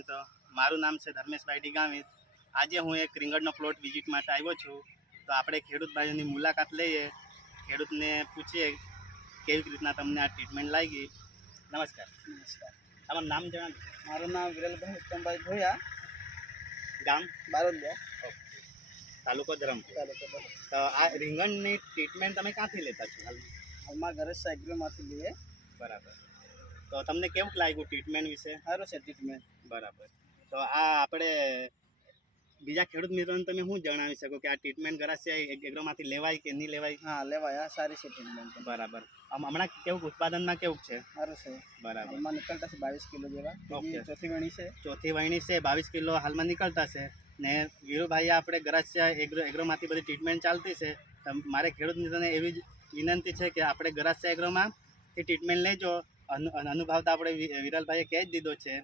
મિત્રો, મારું નામ છે ધર્મેશભાઈ ડીગામિત. આજે હું એક રીંગણનો પ્લોટ વિઝિટ માટે આવ્યો છું. તો આપણે ખેડૂત ભાઈઓની મુલાકાત લઈએ, ખેડૂતને પૂછીએ કેવી રીતના તમને આ ટ્રીટમેન્ટ લાગી. નમસ્કાર. નમસ્કાર. તમારું નામ જણાવો. મારું નામ વિરલભાઈ ઉત્તમભાઈ ભોયા, ગામ બારોલિયા, તાલુકો ધરમપુર. તાલુકો બરોબર. તો આ રીંગણની ટ્રીટમેન્ટ તમે ક્યાંથી લેતા છો હાલ? હાલમાં ઘરે સાયકલમાંથી લઈએ. બરાબર. તો તમને કેવું લાગ્યું ટ્રીટમેન્ટ વિશે? સારું છે ટ્રીટમેન્ટ. બરાબર. તો આ આપણે બીજા ખેડૂત મિત્રોને તમે શું જણાવી શકો કે આ ટ્રીટમેન્ટ ગરાસિયા એગ્રોમાંથી લેવાય કે નહીં લેવાય? હા, લેવાય. આ સારી છે ટ્રીટમેન્ટ. બરાબર. હમણાં કેવું ઉત્પાદનમાં કેવું છે? સારું છે. બરાબર. હાલમાં નીકળતા છે 22 કિલો જેવા. ઓકે. ચોથી વેણી છે. ચોથી વહીણી છે, 22 કિલો હાલમાં નીકળતા છે. ને વીરુભાઈ આપણે ગરાસિયા એગ્રોમાંથી બધી ટ્રીટમેન્ટ ચાલતી છે. તો મારે ખેડૂત મિત્રોને એવી જ વિનંતી છે કે આપણે ગરાસિયા એગ્રોમાંથી ટ્રીટમેન્ટ લેજો. અનુભવ તો આપણે વિરલભાઈએ કહી જ દીધો છે.